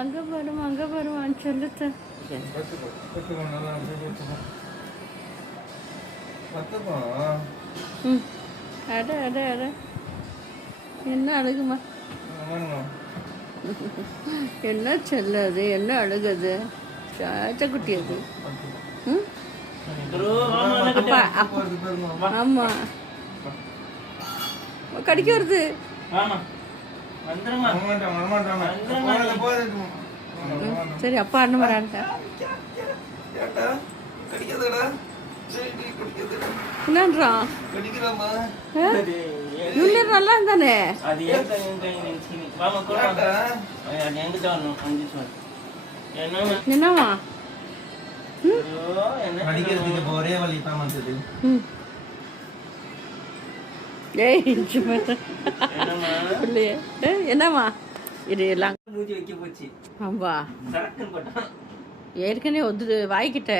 அங்கே வருவான்னு சொல்லுத்த. ம் என்ன அழுகுமா? என்ன செல்லது? என்ன அழுகுது? சாச்சக்குட்டி அது. ம் அப்பா ஆமாம் கடிக்க வருது. சரி அப்பா அண்ணன் வரான்ட்டா. என்னன்றான்? யூனியர் நல்லா இருந்தானே. என்னவா என்னம்மா இது எல்லாம் ஆமா ஏற்கனவே ஒது வாய்க்கிட்ட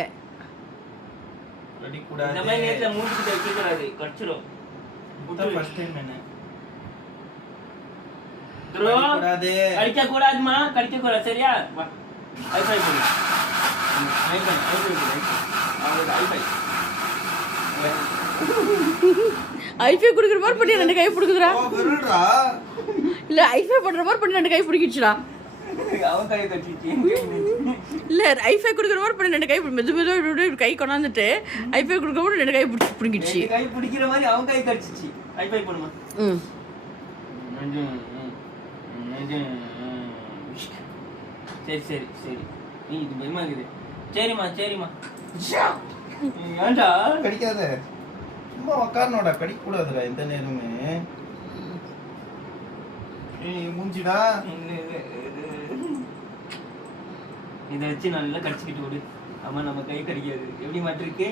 கடிக்க கூடாதுமா, கடிக்க கூடாது சரியா? ஐஃபை குடுக்குற மாதிரி பண்ணி ரெண்டு கை பிடிக்குதுடா. இல்ல ஐஃபை பண்ற மாதிரி பண்ணி ரெண்டு கை பிடிக்கிடுச்சுடா. இல்ல ஐஃபை குடுக்குற மாதிரி பண்ணி ரெண்டு கை மெது மெதுவா கை கொண்டாந்துட்டு ஐஃபை குடுக்குற மாதிரி ரெண்டு கை பிடிக்கிடுச்சு. கை பிடிக்கிற மாதிரி அவன் கை கடிச்சிச்சு. ஐஃபை பண்ணுமா? சரி சரி சரி நீ இது பயமா இருக்குது. சரிம்மா சரிம்மா. ஏன்டா கடிக்காத, சும்மா உக்காரனோட, கடிக்க கூடாதுடா எந்த நேரமே. மூஞ்சிடா இதை வச்சு நல்லா கடிச்சுக்கிட்டு விடு. ஆமா நம்ம கை கடிக்காது. எப்படி மாட்டிருக்கு?